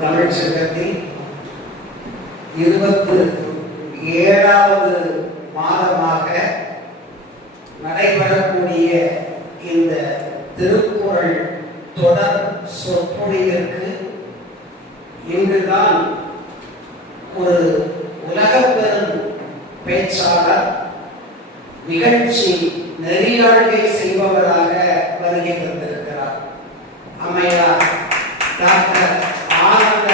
தமிழ் சங்கத்தில் 27வது மாதமாக நடைபெறக்கூடிய இந்த திருக்குறள் தொடர் சொற்பொழிவிற்கு இன்றுதான் ஒரு உலகப்பெரும் பேச்சாளர் நிகழ்ச்சி நெறியாழ்கை செய்பவராக வருகை தந்திருக்கிறார். அம்மையார் டாக்டர் ஆனந்த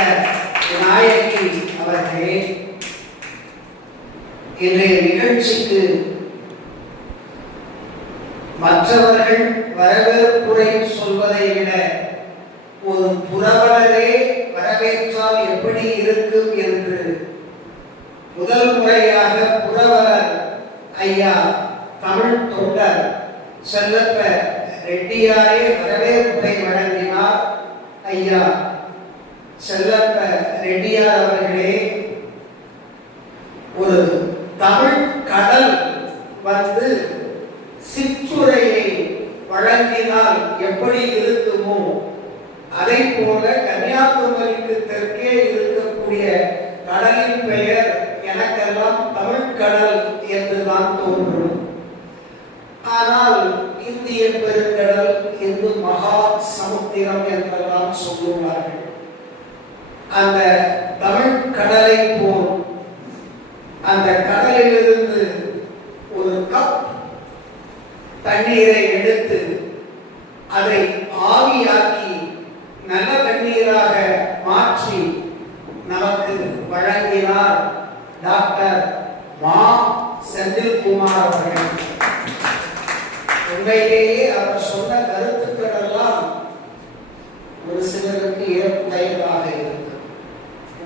விநாயகி அவர்களே இன்றைய நிகழ்ச்சிக்கு மற்றவர்கள் வரவேற்புரை சொல்வதை விட ஒரு புரவலரே வரவேற்றால் எப்படி இருக்கும் என்று முதல் முறையாக புரவலர் ஐயா தமிழ் தொண்டர் செல்லப்ப ரெட்டியாரே வரவேற்புரை வழங்கினார். ஐயா செல்லப்ப ரெட்டியார் அவர்களே, ஒரு தமிழ் கடல் வந்து சிற்றுரையை வழங்கினால் எப்படி இருக்குமோ அதை போல கன்னியாகுமரிக்கு தெற்கே இருக்கக்கூடிய கடலின் பெயர் எனக்கெல்லாம் தமிழ் கடல் என்றுதான் தோன்றும். ஆனால் இந்திய பெருங்கடல் இந்து மகா சமுத்திரம் என்றெல்லாம் சொல்லுவார்கள். அந்த தமிழ் கடலை போல் அந்த கடலிலிருந்து ஒரு கப் தண்ணீரை எடுத்து அதை ஆவியாக்கி நல்ல தண்ணீராக மாற்றி நமக்கு வழங்கினார் டாக்டர் மா செந்தில்குமார் அவர்கள். உண்மையிலேயே அவர் சொன்ன கருத்துக்கள் எல்லாம் ஒரு சிலருக்கு ஏற்புடையதாக இருக்கும்,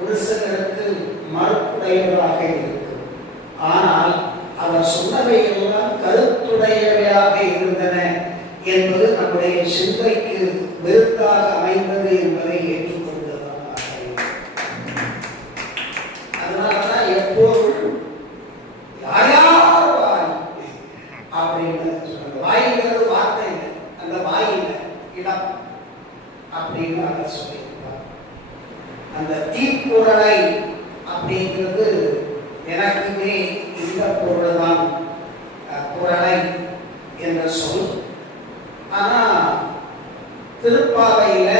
ஒரு சிலருக்கு மறுப்புடையதாக இருக்கும். ஆனால் அவர் சொன்னவை எல்லாம் கருத்துடையவையாக இருந்தன என்பது நம்முடைய சிந்தைக்கு விருத்தாக அமைந்தது என்பதை ஏற்றுக்கொண்டதாக. அதனாலதான் எப்போதும் யார் வாய் அப்படின்னு வாய்ங்கிறது வார்த்தை இல்லை, அந்த வாயில இடம் அப்படின்னு அவர் சொல்லியிருப்பார். அந்த தீக்குறளை அப்படிங்கிறது எனக்குமே இந்த பொருள் தான் குறளை என்ற சொல். ஆனா திருப்பாவையில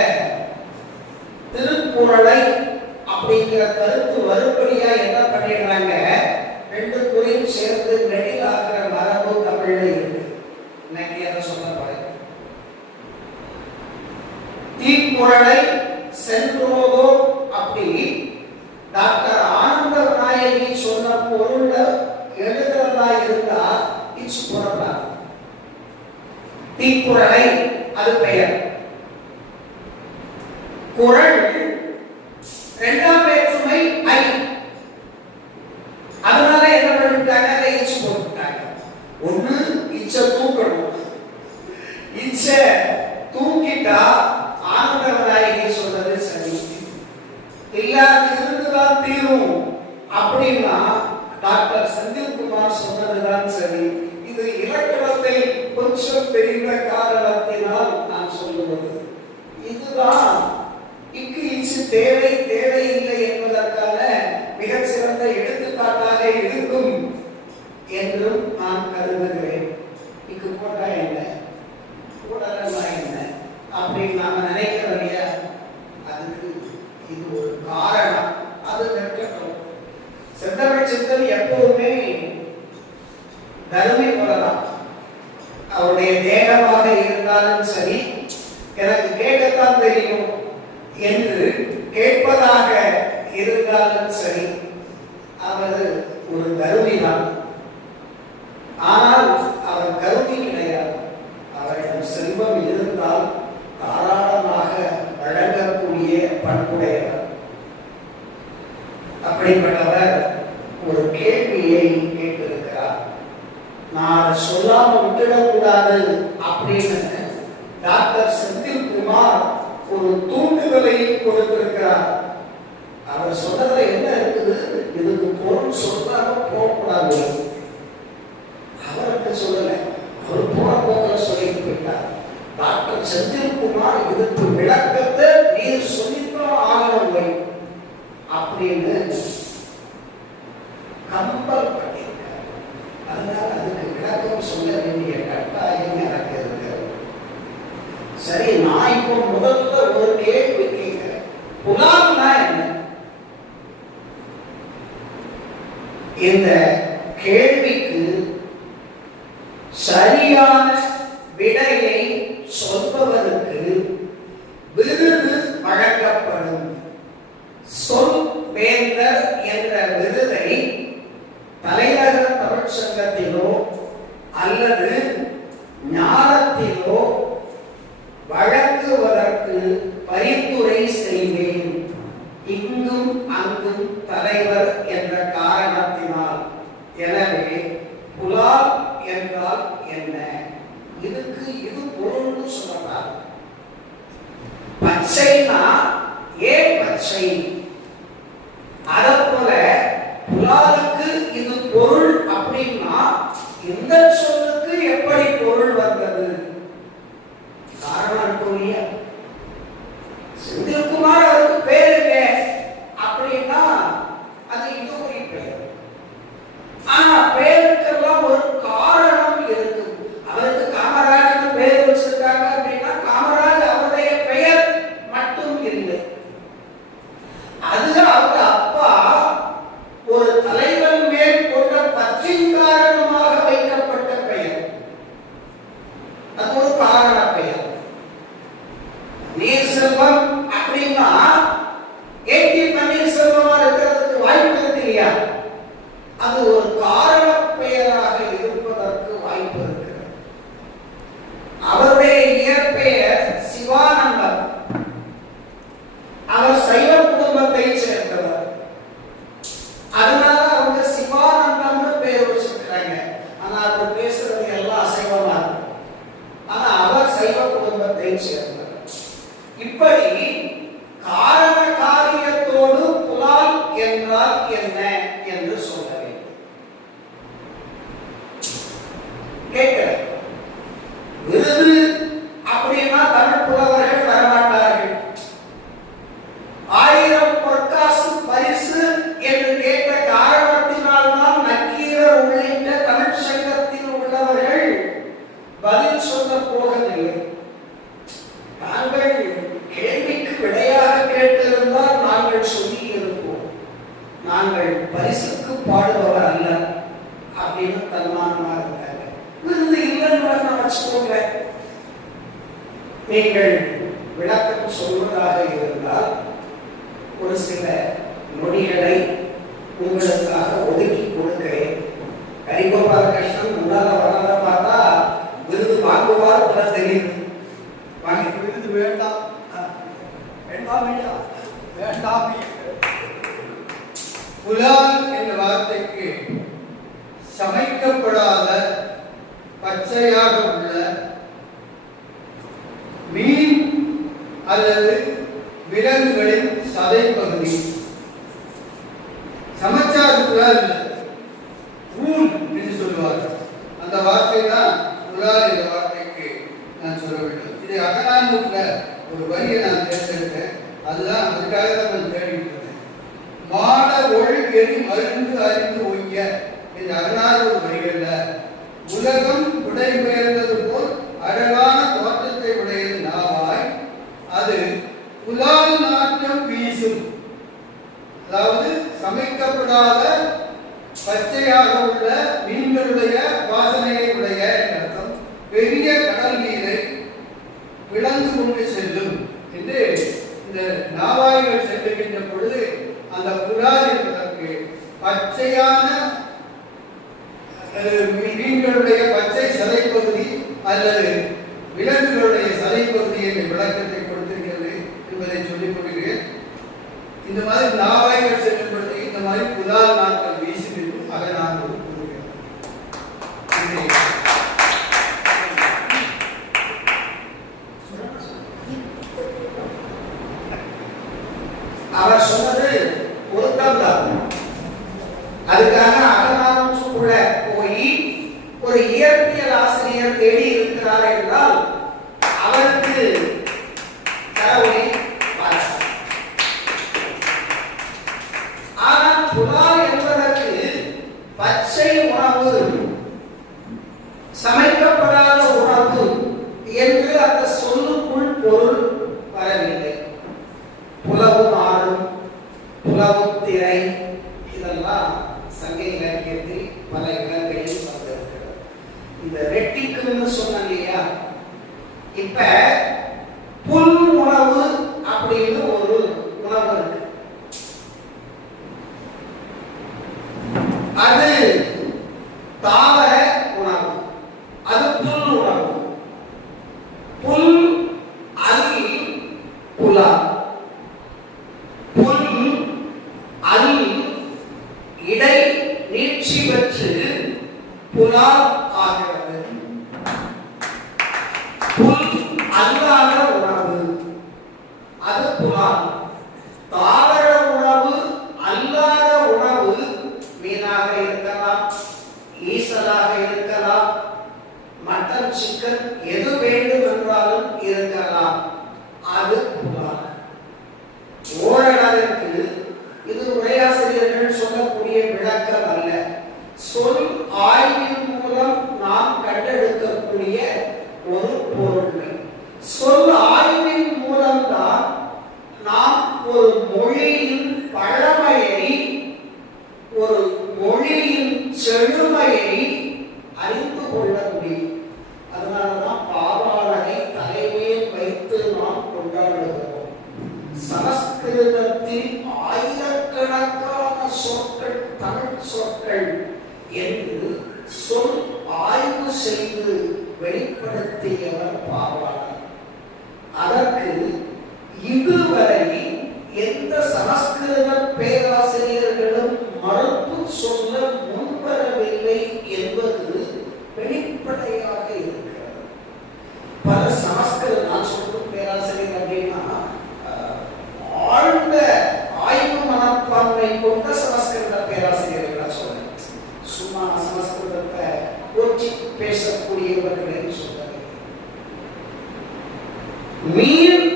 திருக்குறளை அப்படிங்கிற கருத்து வரும்படியா என்ன பண்ணிடுறாங்க, ரெண்டு குறியும் சேர்ந்து நெடிலாகிற மரபு தமிழ்ல இருக்கு. இன்னைக்கு அதை சொல்ல போறேன். தீக்குறளை சென்றோதோ அப்படி டாக்டர் ஆனந்த விநாயகி சொன்ன பொருள்ல எழுதுறதா இருந்தா இட்ஸ் குறளா. தீக்குறளை அது பெயர். குறள் இரண்டாம் வேற்றுமை ஐ. அதனால என்ன பண்ணிட்டாங்க, அதை இட்ஸ் போட்டுட்டாங்க. ஒண்ணு இச்ச தூக்கணும், இச்ச தூக்கிட்டா ஆனந்த விநாயகி சொன்னது சரி, இல்லாத இருந்துதான் தீரும் அப்படின்னா டாக்டர் செந்தில்குமார் சொன்னதுதான் சரி. இது இலக்கணத்தை கொஞ்சம் தெரிந்த காரணத்தினால் நான் சொல்லுவது. இதுதான் இக்கு இச்சு தேவை தேவையில்லை என்பதற்கான மிகச்சிறந்த எடுத்துக்காட்டாக இருக்கும் என்றும் நான் கருதுகிறேன். இக்கு போட்டா என்ன, போடலன்னா என்ன அப்படின்னு நாம நினைக்கிறோம் இல்லையா, அதுக்கு இது ஒரு காரணம். அது நிற்கட்டும். செந்தமிழ் சித்தன் எப்பவுமே தருமை போலதான். அவருடைய தேகமாக இருந்தாலும் சரி, எனக்கு கேட்கத்தான் தெரியும் என்று கேட்பதாக இருந்தாலும் சரி, அவர் ஒரு கருவிதான். ஆனால் அவர் கருவி கிடையாது. அவரிடம் செல்வம் இருந்தால் தாராளமாக வழங்கக்கூடிய பண்புடையவர். அப்படிப்பட்டவர் ஒரு கேள்வியை கேட்டிருக்கிறார். நான் சொல்லாம விட்டுடக்கூடாது அப்படின்னு டாக்டர் செந்தில்குமார் ஒரு தூண்டுதலை கொடுத்திருக்கிறார். அவர் சொன்னதுல என்ன இருக்குது, இதுக்கு பொருள் சொல்லாம போகக்கூடாது. அவர்கிட்ட சொல்லல, அவர் போன போக்கில் சொல்லிட்டு போயிட்டார். டாக்டர் செந்தில்குமார் இதுக்கு விளக்கத்தை நீர் இந்த கேள்விக்கு சரியான விடையை சொல்பவருக்கு விருது வழங்கப்படும். சொல் வேந்தர் என்ற விருதை தலைநகர தமிழ் சங்கத்திலோ அல்லது ஞானத்திலோ வழங்குவதற்கு பரிந்துரை செய்வேன். இங்கும் அங்கும் தலைவர் என்ற காரணத்தினால். எனவே புலால் என்றால் என்ன? இதுக்கு இது பொருள்னு சொல்லலாம். பச்சைனா ஏன் பச்சை? அதப்போல புலாலுக்கு இது பொருள் அப்படின்னா இந்த சொல்லுக்கு எப்படி பொருள் வந்தது? காரணம் இருக்கும். செந்தில்குமார் அவருக்கு பேருங்க அப்படின்னா அது இது ஒரு பெயர். ஆனா பேருக்கெல்லாம் ஒரு காரணம் இருக்கு. அவருக்கு காமராஜர் பேர் வச்சிருக்காங்க அப்படின்னா காமராஜ் அவருடைய பெயர் மட்டும் இல்லை. அது அவங்க அப்பா ஒரு தலைவன் மேல் கொண்ட பற்றின் காரணமாக வைக்கப்பட்ட பெயர். அது ஒரு காரண பெயர். நீர்செல்வம் அப்படின்னா ஏடி பன்னீர்செல்வமா இருக்கிறதுக்கு வாய்ப்பு இருக்கு இல்லையா? அது ஒரு காரண பெயராக இருப்பதற்கு வாய்ப்பு இருக்கிறது. அவருடைய இயற்பெயர் சிவானந்தம். அவர் சைவ குடும்பத்தை சேர்ந்தவர். அதனால அவங்க சிவானந்தம்னு பேர் வச்சிருக்காங்க. ஆனா அவர் பேசுறது எல்லாம் அசைவமா இருக்கும். ஆனா அவர் சைவ குடும்பத்தை சேர்ந்தவர். இப்படி காரண காரியத்தோடு புலால் என்றால் என்ன என்று சொல்ல வேண்டும். கேட்கிறேன். விருது அப்படின்னா தமிழ் புலவர்கள் வரமாட்டார்கள். 1000 பொற்காசு பரிசு என்று கேட்ட காரணத்தினால் தான் நக்கீரர் உள்ளிட்ட தமிழ் சங்கத்தில் உள்ளவர்கள் பதில் சொல்ல போகவில்லை. நாங்கள் கேள்விக்கு விடையாக கேட்டிருந்தால் நாங்கள் சொல்லி இருப்போம். நாங்கள் பரிசுக்கு பாடுபவர் அல்ல அப்படின்னு தன்மானமா இருந்தாங்க. விருது இல்லைன்னு வச்சுக்கோங்க. நீங்கள் விளக்கம் சொல்வதாக இருந்தால் ஒரு சில நொடிகளை உங்களுக்காக ஒதுக்கி கொடுக்கிறேன். கரிகோபாலகிருஷ்ணன் முன்னால வராத பார்த்தா விருது வாங்குவார் போல தெரியுது. வாங்கி விருது வேண்டாம் வேண்டாம் வேண்டாம் வேண்டாம். புலால் என்ற வார்த்தைக்கு சமைக்கப்படாத பச்சையாக உள்ள மீன் அல்லது விலங்குகளின் சதை பகுதி. சமைச்சார் புலால் ஊன் என்று சொல்லுவார்கள். அந்த வார்த்தை தான் புலால் என்ற வார்த்தைக்கு நான் சொல்ல வேண்டும். இது அகநானூற்றுல ஒரு வரியை நான் தேர்ந்தெடுத்தேன். அதுதான் அதுக்காக தான் நான் தேடிட்டு இருந்தேன். மாட ஒள் எரி மருந்து அறிந்து ஒய்ய இந்த அகநானூறு வரிகள்ல உலகம் உடைபெயர்ந்தது போல் அழகான தோற்றத்தை உடையது நாவாய், அது புலால் நாற்றம் வீசும். அதாவது சமைக்கப்படாத பச்சையாக உள்ள மீன்களுடைய வாசனையை உடைய அர்த்தம். பெரிய கடல் நீரை விளந்து கொண்டு செல்லும் என்று இந்த நாவாய்கள் செல்லுகின்ற பொழுது அந்த புலால் என்பதற்கு பச்சையான மீன்களுடைய பச்சை சதை பகுதி அல்லது விலங்குகளுடைய சதை பகுதி என்ற விளக்கத்தை கொடுத்திருக்கிறது என்பதை சொல்லிக் கொள்கிறேன். இந்த மாதிரி நாவாய்கள் செல்லும் பொழுது இந்த மாதிரி புலால் நாட்கள் வீசும் அதை நான் கூறுகிறேன். அவர் சொன்னது பொருத்தம்தான். அதுக்காக அகநானூற்றுக்குள்ள போய் ஒரு இயற்பியல் ஆசிரியர் தேடி இருக்கிறார் என்றால் அவருக்கு கடவுளை பார்த்தார். ஆனால் புலால் என்பதற்கு பச்சை உணவு, சமைக்கப்படாத உணவு என்று அந்த சொல்லுக்குள் பொருள் வரவில்லை. புலவு மாறும், புலவு திரை, இதெல்லாம் சங்க இலக்கியம். உணவுன்னு சொன்னாங்க இல்லையா? இப்ப புல் உணவு அப்படின்னு ஒரு உணவு இருக்கு. அது தாவர உணவு, அது புல் உணவு. புல் அல் புலா, புல் அல் இடை நீட்சி பெற்று புலா ஆகிறது. புல் அல்லாத உணவு அது புலா. தாவர உணவு அல்லாத உணவு மீனாக இருக்கலாம், ஈசலாக இருக்கலாம், மட்டன் சிக்கன் எது வேண்டும் என்றாலும் இருக்கலாம், அது புலா. ஓரளவிற்கு இது உரையாசிரியர்கள் சொல்லக்கூடிய விளக்கம் அல்ல, சொல் ஆய்வின் மூலம் நாம் கண்டெடுக்கக்கூடிய ஒரு பொருள். சொல் ஆய்வின் மூலம்தான் நாம் ஒரு மொழியின் பழமையை, ஒரு மொழியின் செழுமையை அறிந்து கொள்ள முடியும். அதனாலதான் பாவாணரை தலைமையில் வைத்து நாம் கொண்டாடுகிறோம். சமஸ்கிருதத்தில் ஆயிரக்கணக்கான சொற்கள் தமிழ் சொற்கள் என்று சொல் ஆய்வு செய்து வெளிப்படுத்தியவர் பாவாணர். அதற்கு இதுவரை எந்த சமஸ்கிருத பேராசிரியர்களும் மறுப்பு சொல்ல முன்வரவில்லை என்பது வெளிப்படையாக இருக்கிறது. பல சமஸ்கிருத, நான் சொல்லும் பேராசிரியர் அப்படின்னா ஆழ்ந்த ஆய்வு மனப்பான்மை கொண்ட சமஸ்கிருத பேராசிரியர்கள் சொல்றேன். சும்மா சமஸ்கிருதத்தை ஒற்றி பேசக்கூடியவர்களை சொல்றேன். மீன்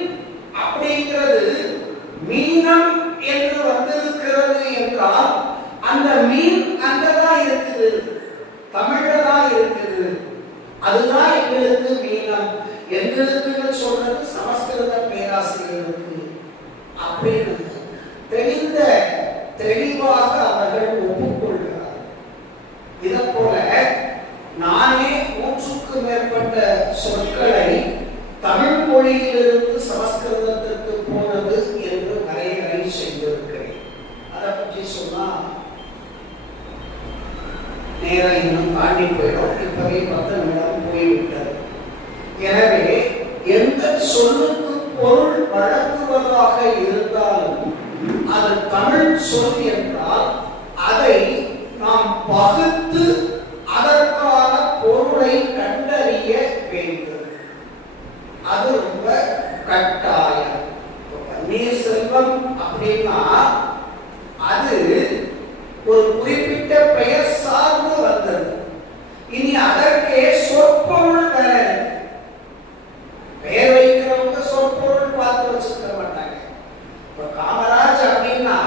அப்படிங்கிறது மீனம் என்று வந்திருக்கிறது என்றால் அந்த மீன் அங்கதான் இருக்குது, தமிழ்ல தான் இருக்குது. அதுதான் எங்களுக்கு மீனம். எங்களுக்கு சொல்றது சமஸ்கிருத பேராசிரியர்களுக்கு அப்படின்னு தெரிந்த தெளிவாக அவர்கள் ஒப்புக்கொள்கிறார். இதை போல நானே 100க்கு மேற்பட்ட சொற்களை தமிழ் மொழியிலிருந்து சமஸ்கிருதத்திற்கு போனது என்று வரையறை செய்திருக்கிறேன். அதை பற்றி சொன்னா நேரம் இன்னும் தாண்டி போயிடும். இப்பவே 10 நிமிடம் போய்விட்டது. எனவே எந்த சொல்லுக்கு பொருள் வழங்குவதாக இருந்தாலும் அது தமிழ் சொல் என்றால் அதை நாம் பகுத்து அதற்கான பொருளை கண்டறிய வேண்டும். அது ரொம்ப கட்டாயம். பன்னீர் செல்வம் அப்படின்னா அது ஒரு குறிப்பிட்ட பெயர் சார்ந்து வந்தது. இனி அதற்கே சொற்பொருள் வேற. பெயர் வைக்கிறவங்க சொற்பொருள் பார்த்து வச்சுக்க மாட்டாங்க. இப்ப காமராஜ் அப்படின்னா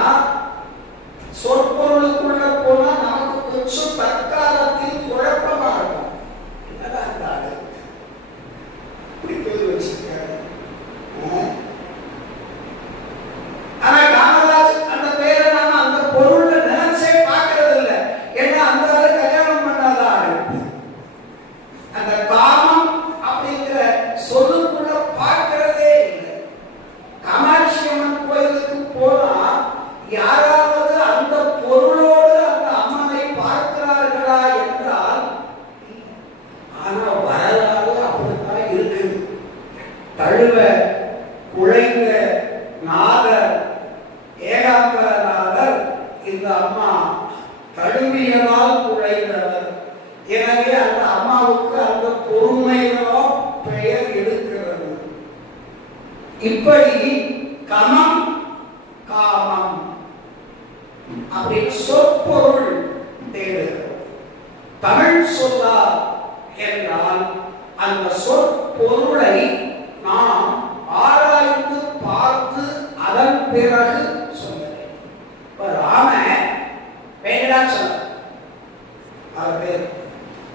சொற்பொருளுக்குள்ள போனா நமக்கு கொஞ்சம் தற்காலத்தில் குழப்பமா இருக்கும். என்னடா அந்த ஆளு இப்படி பேர் வச்சிருக்காரு. ஆனா காமராஜ் அந்த பேரை நாம அந்த பொருள்ல நினைச்சே பார்க்கறது இல்லை. ஏன்னா அந்த ஆளு கல்யாணம் பண்ணாத ஆளு. அந்த காமம் அப்படிங்கிற சொல்லுக்குள்ள பார்க்கிறதே இல்லை. காமாட்சி அம்மன் கோயிலுக்கு போனா யாராவது அந்த பொருளோடு அந்த அம்மனை பார்க்கிறார்களா என்றால், ஆனா வரலாறு அப்படித்தான் இருக்குது. தழுவ குழைந்த நாதர், ஏகாம்பரநாதர், இந்த அம்மா தழுவியதால் குழைந்தவர். எனவே அந்த அம்மாவுக்கு அந்த பொறுமையினால் பெயர் எடுக்கிறது. இப்படி கமம் காமம் அப்படின்னு சொற்பொருள் தேடுகிறது. தமிழ் சொல்லா என்றால் அந்த சொற்பொருளை நாம் ஆராய்ந்து பார்த்து அதன் பிறகு சொல்ல வேண்டும். இப்ப ராம வெங்கடாச்சலம் அவர் பேர்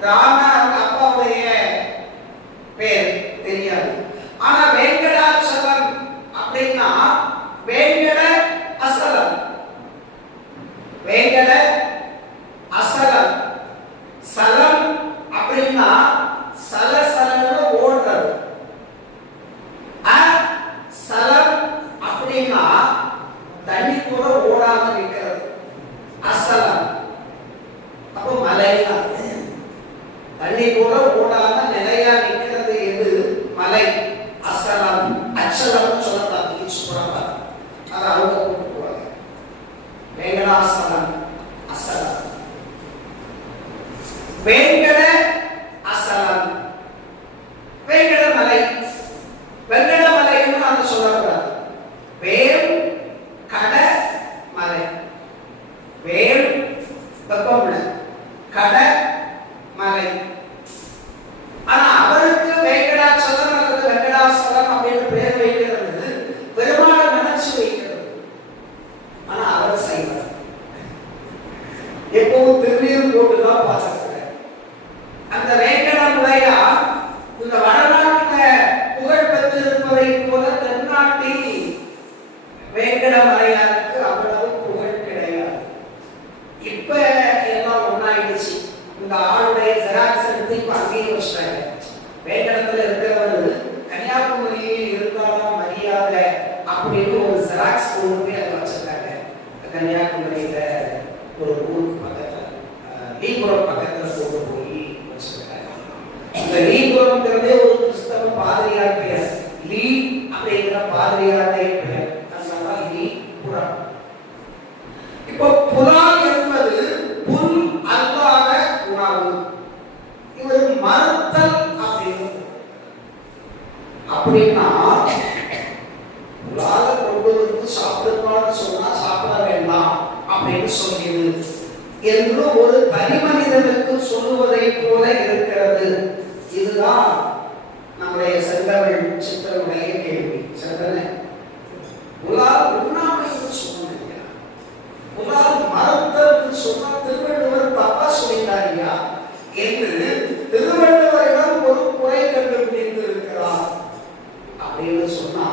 ராம, அவங்க அப்பாவுடைய பேர் தெரியாது. ஆனா வெங்கடாச்சலம் அப்படின்னா வேங்கட அசலம், வேங்கட அசலம். சலம் அப்படின்னா சலச வேங்கடமலையாருக்கு அவ்வளவு புகழ் கிடையாது. இப்ப எல்லாம் ஒன்னாயிடுச்சு. இந்த ஆளுடைய ஜெராக்ஸ் எடுத்து இப்ப அங்கேயே வச்சுட்டாங்க. வேங்கடத்துல இருக்கிறவர் கன்னியாகுமரியில் இருந்தாதான் மரியாதை அப்படின்னு ஒரு ஜெராக்ஸ் கொண்டு போய் அதை வச்சிருக்காங்க. கன்னியாகுமரியில ஒரு ஊருக்கு பக்கத்துல லீபுரம் பக்கத்துல கொண்டு போய் வச்சிருக்காங்க. இந்த லீபுரம்ங்கிறதே ஒரு கிறிஸ்தவ பாதிரியார் பெயர். லீ அப்படிங்கிற பாதிரியாருடைய பெயர். அதனால லீபுரம். இப்போ புலால் என்பது புல் அல்லாத உணவு. இவர் மறுத்தல் அப்படின்னா புலால கொண்டு வந்து சாப்பிடுவான்னு சொன்னா சாப்பிட வேண்டாம் அப்படின்னு சொல்லியது என்று ஒரு தனி மனிதனுக்கு சொல்லுவதை போல இருக்கிறது. இதுதான் நம்முடைய செந்தமிழ் சித்தனுடைய கேள்வி. செந்தனை புலால் உண்ணாமைன்னு சொன்னீங்க, புலால் மறுத்தல் சொன்னா திருவள்ளுவர் தப்பா சொல்லிட்டாரியா என்று திருவள்ளுவரிடம் ஒரு குறை கண்டுபிடித்து இருக்கிறார் அப்படின்னு சொன்னா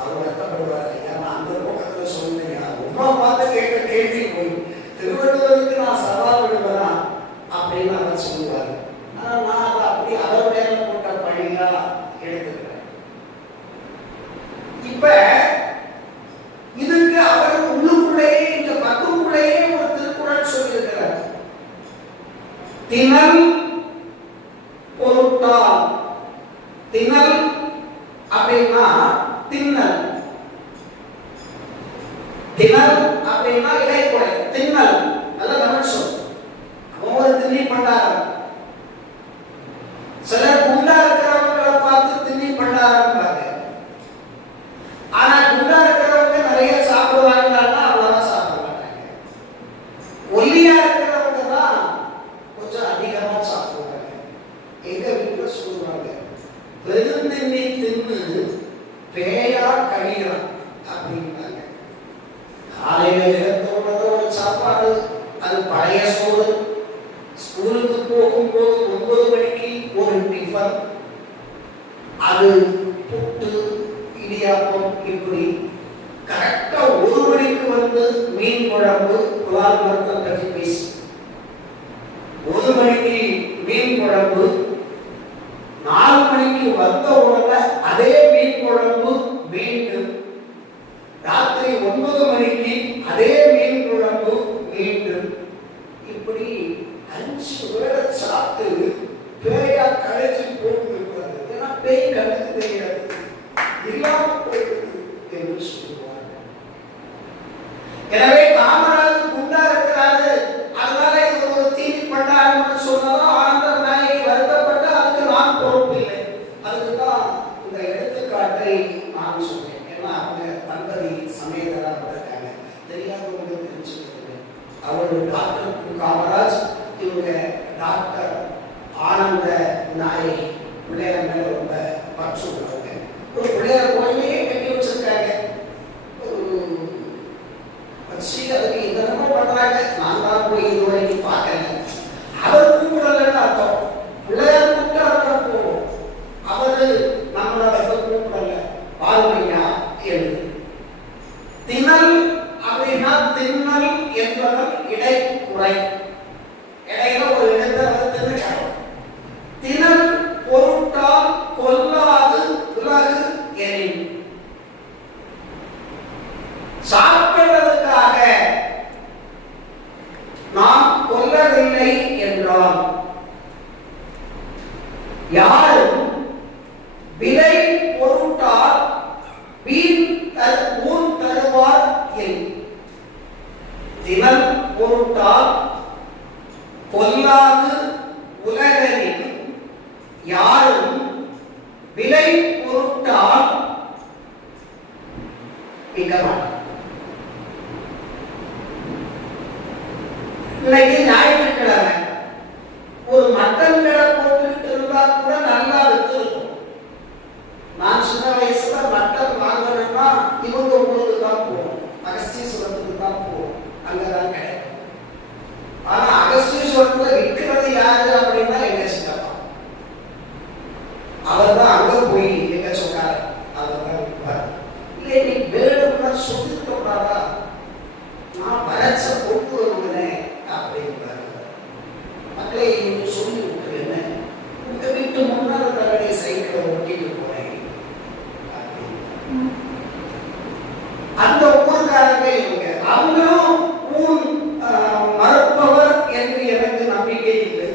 அவர் வருத்தப்படுவார். ஏன்னா அந்த பக்கத்துல சொன்னீங்க ரொம்ப பார்த்து கேட்க கேள்வி போய் திருவள்ளுவருக்கு நான் சவால் விடுவேனா அப்படின்னு அவர் சொல்லுவார். ஆனா நான் அதை அப்படி அவர் மேல போட்ட பழியா எடுத்துக்கிறேன். இப்ப இதுக்கு அவர் உள்ளுக்குள்ளேயே இந்த பக்குக்குள்ளேயே ஒரு திருக்குறள் சொல்லியிருக்கிறார். திணல் பொருட்டால். திணல் அப்படின்னா தின்னல். திணல் அப்படின்னா இடைக்குறை. தின்னல் நல்ல தமிழ் சொல். அவன் ஒரு திண்ணி பண்டாரம். சிலர் குண்டா இருக்கிறவங்களை பார்த்து திண்ணி பண்டாரம்பாங்க. ஆனா குண்டா இருக்கிறவங்க நிறைய சாப்பிடுவாங்களான்னா அவ்வளவா சாப்பிட மாட்டாங்க. ஒல்லியா இருக்கிறவங்க தான் கொஞ்சம் அதிகமா சாப்பிடுவாங்க. எங்க வீட்டுல சொல்லுவாங்க, பெருந்திண்ணி தின்னு பேயா கழிகிறான் அப்படின்னாங்க. காலையில எடுத்த ஒரு சாப்பாடு, அது பழைய சோறு. ஸ்கூலுக்கு போகும்போது 9 மணிக்கு ஒரு டிஃபன், அது புட்டு இடியாப்பம். இப்படி கரெக்டா 1 மணிக்கு வந்து மீன் குழம்பு புலால் மரத்தம் பற்றி பேசி 1 மணிக்கு மீன் குழம்பு, 4 மணிக்கு வந்த உடனே அதே மீன் குழம்பு மீண்டும், ராத்திரி 9 மணிக்கு அதே மீன் குழம்பு மீண்டும். இப்படி 5 வேளை சாப்பிட்டு பேயா கழிச்சு போட்டு இருப்பாரு. ஏன்னா பேய் கண்ணுக்கு தெரியாது, இல்லாம போயிடுது என்று சொல்லுவாங்க. எனவே காமராஜர் குண்டா இருக்கிறாரு, அதனால இது ஒரு தீனி பண்ணாருன்னு சொன்னதும் ஆனந்தர் நாயகி வருத்தப்பட்டு அதுக்கு நான் பொறுப்பில்லை. அதுக்குதான் இந்த எடுத்துக்காட்டை நான் சொன்னேன். ஏன்னா அவங்க தம்பதி சமேதராக இருக்காங்க, தெரியாதவங்க தெரிஞ்சுக்கிறது. அவர் டாக்டர் காமராஜ், இவங்க டாக்டர் ஆனந்த நாயகி. பிள்ளையார் மேல ரொம்ப பற்று உள்ளவங்க. ஒரு பிள்ளையார் கோயிலே கட்டி வச்சிருக்காங்க. ஒரு அதுக்கு என்னென்னமோ பண்றாங்க. நான் தான் போய் இதுவரைக்கும் பார்க்கல. அவர் கூப்பிடலன்னு அர்த்தம். பிள்ளையார் கூப்பிட்டு அவர் போவோம். அவரு நம்மளை கூப்பிடல, பாருமையா என்று. திணல் அப்படின்னா திண்ணல் என்பதன் இடைக்குறை. இடையில ஒரு இடத்தை தின்னுட்டாங்க. திணல் பொருட்டால் கொல்லாது உலகு எனின். சாப்பிடுவதற்காக நாம் கொல்லவில்லை என்றால் யாரும் விலை பொருட்டால் ஊன் தருவார் என். திணல் பொருட்டால் கொல்லாது உலகனில் யாரும் விலை பொருட்டால் மிக மாட்டார். இன்னைக்கு ஞாயிற்றுக்கிழமை ஒரு மட்டன் கடை போட்டுக்கிட்டு இருந்தா கூட நல்லா வித்து இருக்கும். நான் சின்ன வயசுல மட்டன் வாங்கணும்னா இவங்க ஊருக்கு தான் போவோம், அகஸ்தீஸ்வரத்துக்கு தான் போவோம், அங்கதான் கிடைக்கும். ஆனா அகஸ்தீஸ்வரத்துல விற்கிறது யாரு அப்படின்னா எங்க சித்தப்பா. அவர் தான் அங்க போய் எங்க சொன்னார், அவர் தான் விற்பார். இல்லை நீ வேறு சொல்லிருக்க கூடாதா? நான் பரட்ச கொண்டு வருவேன் அப்படிங்கிறாங்க. மக்களே, நீங்க சொல்லி விட்டுருங்க, உங்க வீட்டு முன்னாள் தகவலை சைக்கிளை ஓட்டிட்டு போறேன். அந்த ஊருக்காரங்க இவங்க, அவங்களும் ஊன் மறுப்பவர் என்று எனக்கு நம்பிக்கை இல்லை.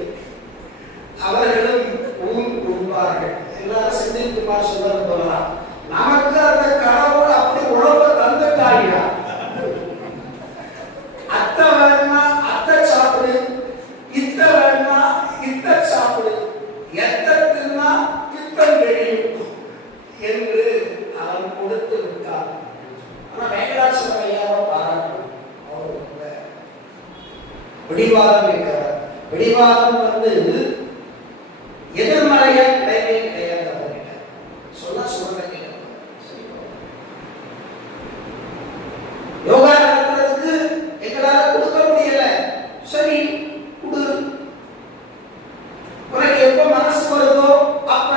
அவர்களும் ஊன் உண்பார்கள். எல்லாரும் செந்தில்குமார் சொல்றது போலாம், நமக்கு அந்த கடவுள் அப்படி உழவை தந்துட்டாயா, அத்தை வேணுமா அத்தை சாப்பிடு, இத்த வேணுமா இத்த சாப்பிடு, எத்தனா பித்தம் தெரியும் என்று அவன் கொடுத்து விட்டான். ஆனா வெங்கடாச்சல ஐயாவை பாராட்டணும். அவர் பிடிவாதம் இருக்கிறார். பிடிவாதம் எதிர்மறையா கிடையவே கிடையாது. அவர்கிட்ட சொன்னா சொல்றத கேட்க யோகா நடத்துறதுக்கு எங்களால கொடுக்க முடியல, சரி குடு, உனக்கு எப்ப மனசு வருதோ அப்ப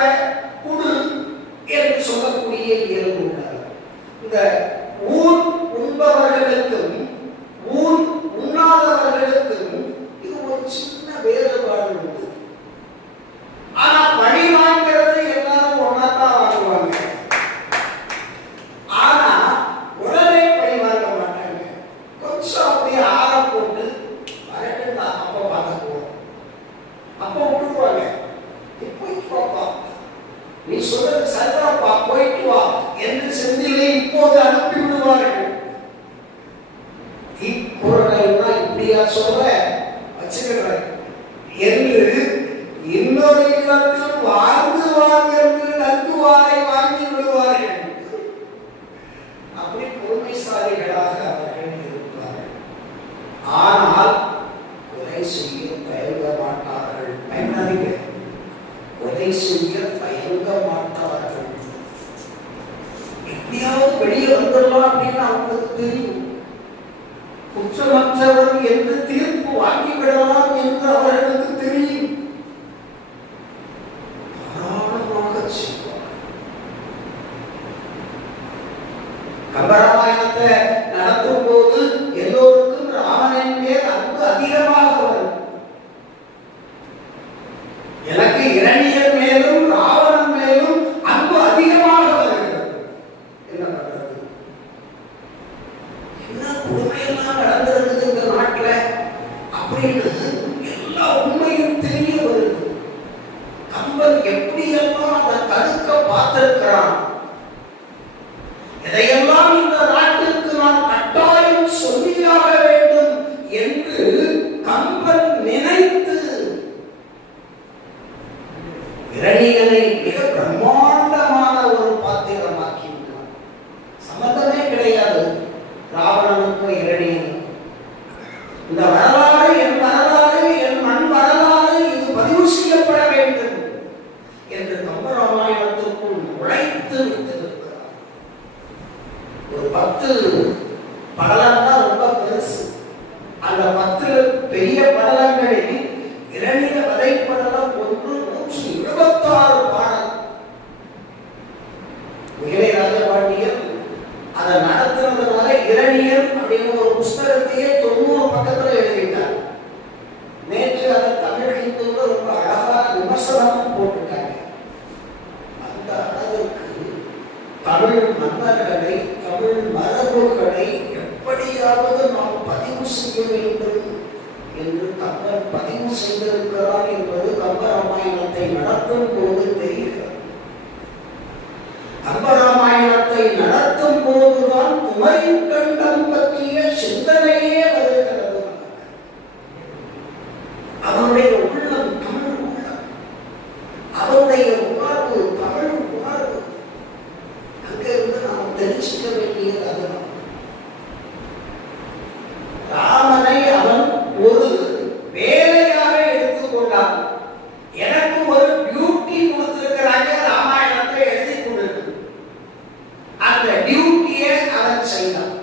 குடு என்று சொல்லக்கூடிய இயல்பு உள்ளது. இந்த ஊன் உண்பவர்களுக்கும் ஊன் உண்ணாதவர்களுக்கும் இது ஒரு சின்ன வேறுபாடு உண்டு. ஆனா பழி வாங்கிறது எல்லாரும் ஒன்னாத்தான் வாங்குவாங்க. ஆனா உடனே பழி வாங்க மாட்டாங்க. கொஞ்சம் அப்படியே ஆற போட்டு வரட்டு தான் அப்ப பார்த்துக்குவோம், அப்ப விட்டுருவாங்க. நீ போயிட்டு வாப்பா, நீ சொல்றது சரிதாப்பா, போயிட்டு வா என்று செந்திலே இப்போது அனுப்பி விடுவார்கள். தீக்குறளை இப்படியா சொல்ற வச்சுக்கிறேன் என்று இன்னொரு இடத்தில் வாங்குவாங்க என்று நன்குவாரை வாங்கி விடுவார்கள். அப்படி பொறுமைசாலிகளாக அவர்கள் இருப்பார்கள். ஆனால் கொலை செய்ய தயங்க மாட்டார்கள். பயனாளிக கொலை செய்ய தயங்க மாட்டார்கள். எப்படியாவது வெளியே வந்துடலாம் அப்படின்னு அவங்களுக்கு தெரியும். குற்றமற்றவர் என்று தீர்ப்பு வாங்கிவிடலாம் என்று அவர்களுக்கு தெரியும். கம்பராமாயணத்தை நடத்தும் போது எல்லோருக்கும் ராமனின் மேல் அன்பு அதிகமாக வரும். எனக்கு இரணியர் மேலும் ராவணன் மேலும் அன்பு அதிகமாக வருகிறது. என்ன பண்றது? என்ன கொடுமையெல்லாம் நடந்திருக்குது இந்த நாட்டில் அப்படின்னு எல்லா உண்மையும் தெரிய வருது. கம்பன் எப்படியெல்லாம் அதை தடுக்க பார்த்திருக்கிறான். இதையெல்லாம் இந்த நாட்டிற்கு நான் கட்டாயம் சொல்லியாக வேண்டும் என்று கம்பன் நினைத்து இரணியனை மிக பிரம்மாண்டமான ஒரு பாத்திரமாக்கி விட்டான். சம்பந்தமே கிடையாது ராவணனுக்கும் இரணியனுக்கும். இந்த வரலாறு என் வரலாறு, என் மண் வரலாறு, இது பதிவு செய்யப்பட வேண்டும் என்று கம்பராமாயணத்திற்குள் நுழைத்து விட்டிருக்கிறார். ஒரு 10 படலம் தான் ரொம்ப பெருசு. அந்த 10 பெரிய படலங்களில் இரணிய வதைப்படலம் 176 பாடல். மிகலை ராஜபாண்டியன் அதை நடத்துறதுனால இரணியர் அப்படின்னு ஒரு புஸ்தகத்தையே 90 பக்கத்துல எழுதிட்டார். நேற்று அதை தமிழ் ஹிந்துல ரொம்ப அழகான விமர்சனமும் போட்டுட்டாங்க. அந்த அளவுக்கு தமிழ் மன்னர்களை, தமிழ் மரபுகளை எப்படியாவது நாம் பதிவு செய்ய வேண்டும் என்று கம்பன் பதிவு செய்திருக்கிறார் என்பது கம்பராமாயணத்தை நடத்தும் போது தெரிகிறது. கம்பராமாயணத்தை நடத்தும் போதுதான் குமரி கண்டம் பற்றிய சிந்தனையே வருகிறது. அவனுடைய உள்ளம் தமிழ் உள்ளம், அவனுடைய உணர்வு தமிழ் உணர்வு. அங்கிருந்து நாம் தெரிஞ்சுக்க வேண்டியது அதுதான். ராமனை அவன் ஒரு வேலையாக எடுத்துக்கொண்டான். எனக்கு ஒரு டியூட்டி கொடுத்திருக்கிறாங்க, ராமாயணத்தை எழுதி கொண்டு அந்த டியூட்டியை அவன் செய்தான்.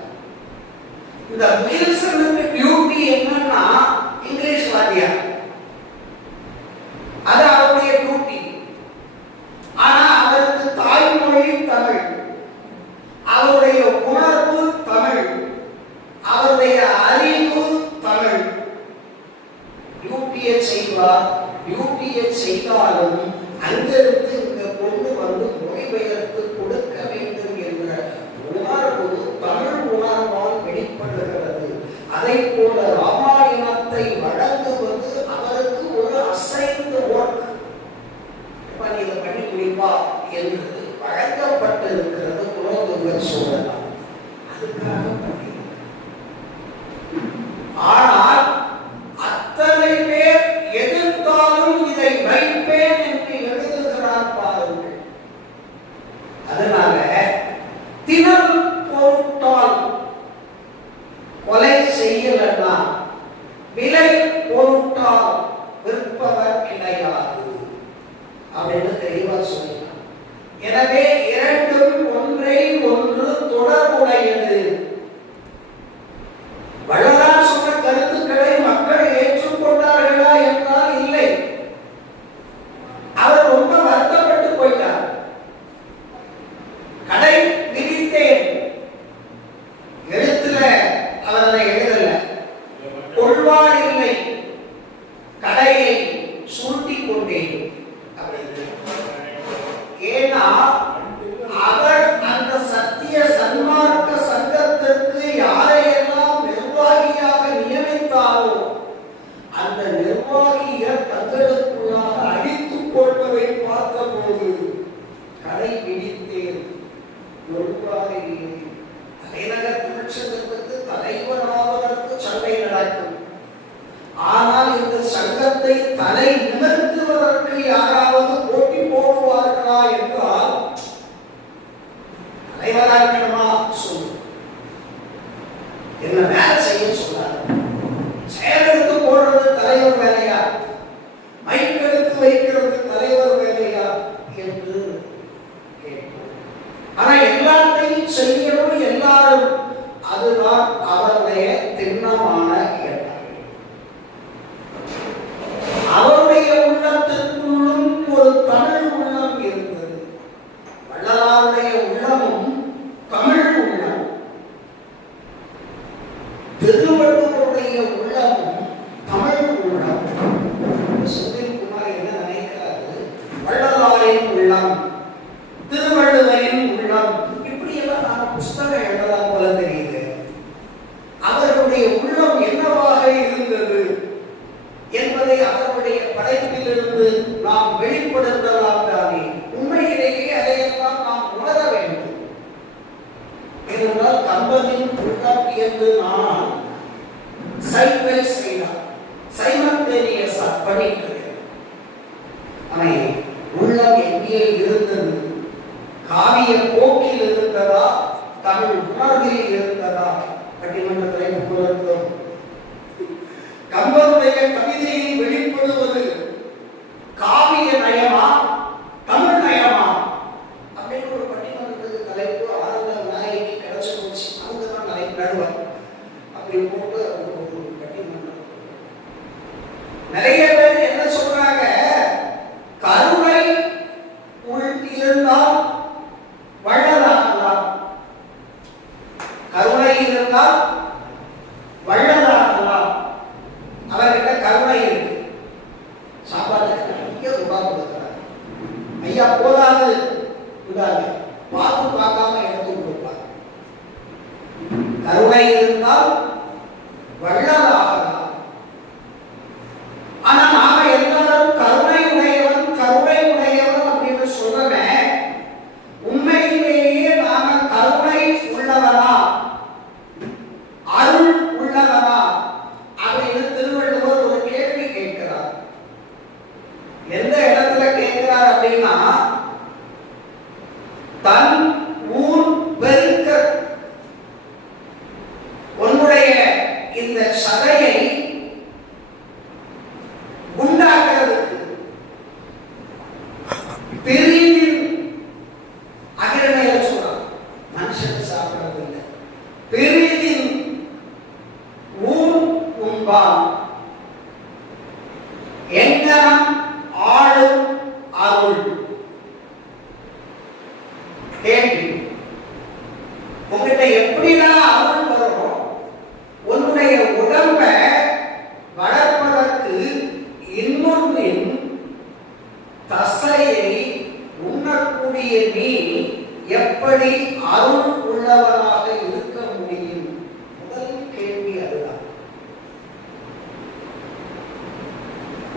அவருடைய அறிவு தமிழ். டியூட்டியை செய்வார். டியூட்டியை செய்தாலும் அங்கிருந்து இங்க கொண்டு வந்து மொழிபெயர்த்து கொடுக்க வேண்டும் என்ற உணர்வு தமிழ் உணர்வால் வெளிப்படுகிறது. அதை போல ராமாயணத்தை வழங்குவது அவருக்கு ஒரு அசைன்டு ஒர்க். இதை பண்ணி முடிப்பா என்று வழங்கப்பட்டிருக்கிறது. குலோதுங்கர் சோழனால் அதுக்காக பண்ணி. ஆனால் அத்தனை பேர் எதிர்த்தாலும் இதை வைப்பேன் என்று எழுதுகிறார் பாருங்கள். அதனால தினம் பொருட்டால் கொலை செய்யலன்னா விலை பொருட்டால் விற்பவர் கிடையாது அப்படின்னு தெளிவா சொல்லினார். எனவே இரண்டும் ஒன்றை ஒன்று தொடர்புடையது. வள்ளலார் சொன்ன கருத்துக்களை மக்கள் ஏற்றுக்கொண்டார்களா என்றால் இல்லை. அவர் ரொம்ப வருத்தப்பட்டு போயிட்டார். கடை விதித்தேன், எழுத்துல அவர் அதை எழுதல. கொள்வார் இல்லை, கடையை சுருட்டி கொண்டேன். ஏன்னா அவர் அந்த சத்திய சன்மார்க்க சங்கத்திற்கு யாரையெல்லாம் நிர்வாகியாக நியமித்தாரோ அந்த நிர்வாகியர் தங்களுக்குள்ளாக அடித்துக் கொள்வதை பார்த்தபோது கடை பிடித்தேன், கொள்வாரில்லை. தலைநகர் தொழிற்சங்கத்திற்கு தலைவராவதற்கு சண்டை நடக்கும். ஆனால் இந்த சங்கத்தை தலை நிமிர்த்துவதற்கு யாராவது போட்டி போடுவார்களா என்றால் தலைவரா இருக்கணுமா சொல்லு, என்ன வேலை செய்ய சொன்னார். செயலெடுத்து போடுறது தலைவர் வேலையா, மைக்கெடுத்து வைக்கிறது தலைவர் வேலையா என்று கேட்போம். ஆனா எல்லாத்தையும் செய்யணும் எல்லாரும், அதுதான் அவருடைய திண்ணமான எண்ணம். அவருடைய உள்ளத்திற்குள்ளும் ஒரு தமிழ் உள்ளம் இருந்தது. வள்ளலாருடைய உள்ளமும் தமிழ் உள்ளம். திருவள்ளுவருடைய உள்ளமும் தமிழ் உள்ளம். சுந்தரகுமார் என்ன நினைக்கிறாரு, வள்ளலாரின் உள்ளம், திருவள்ளுவரின் உள்ளம், இப்படி எல்லாம் நாம புஸ்தகம் எழுதலாம் போல தெரியுது. அவருடைய உள்ளம் என்னவாக இருந்தது என்பதை அவருடைய படைப்பிலிருந்து நாம் வெளிப்படுத்தலாம் தானே. உண்மையிலேயே அதையெல்லாம் நாம் உணர வேண்டும். ஏனென்றால் கம்பனின் உள்ளம் என்று நான் சைமல்டேனியஸா பண்ணிக்கிறேன். அவன் உள்ளம் எங்கே இருந்தது? காவிய போக்கில் இருந்ததா, தமிழ் உணர்வில் இருந்ததா? பட்டிமன்றத்திலே புகழ்ந்தோம். கம்பனுடைய கவிதையில் வெளிப்படுவது காவிய நயமா, தமிழ் நயமா அப்படின்னு ஒரு பட்டிமன்றத்துக்கு தலைப்பு ஆனந்த நாயகி கிடைச்சு போச்சு. அங்கதான் நடுவர் அப்படி போட்டு ஒரு பட்டிமன்றம். நிறைய பேர் என்ன சொல்றாங்க, கருணை உள் இருந்தால் வள்ளலாகலாம், கருணை இருந்தால் வள்ளலாகலாம். அவர்கிட்ட கருணை இருக்கு, சாப்பாட்டுக்கு நிறைய ரூபாய் கொடுக்கிறார். ஐயா போதாது விடாது, பார்த்து பார்க்காம எடுத்து கொடுப்பார். கருணை இருந்தால் வள்ளலாகலாம். ஆனா நாம எல்லாரும் கருணை உடையவன் கருணை உடையவன் அப்படின்னு சொல்றமே, உண்மையிலேயே நாம கருணை உள்ளவனா அருள் உள்ளவனா அப்படின்னு திருவள்ளுவர் ஒரு கேள்வி கேட்கிறார். எந்த இடத்துல கேட்கிறார் அப்படின்னா, தன் ஊர் பெருக்க உன்னுடைய இந்த சதையை உண்டாக்குறதுக்கு பிரிவின் அகிரணையில சொல்றான். மனுஷன் சாப்பிடுறது இல்லை, பிரிவின் ஊர் உண்பான் எங்கனம் ஆளும் அருள். கேள்வி, உங்ககிட்ட எப்படிலாம் அருள் வரும்?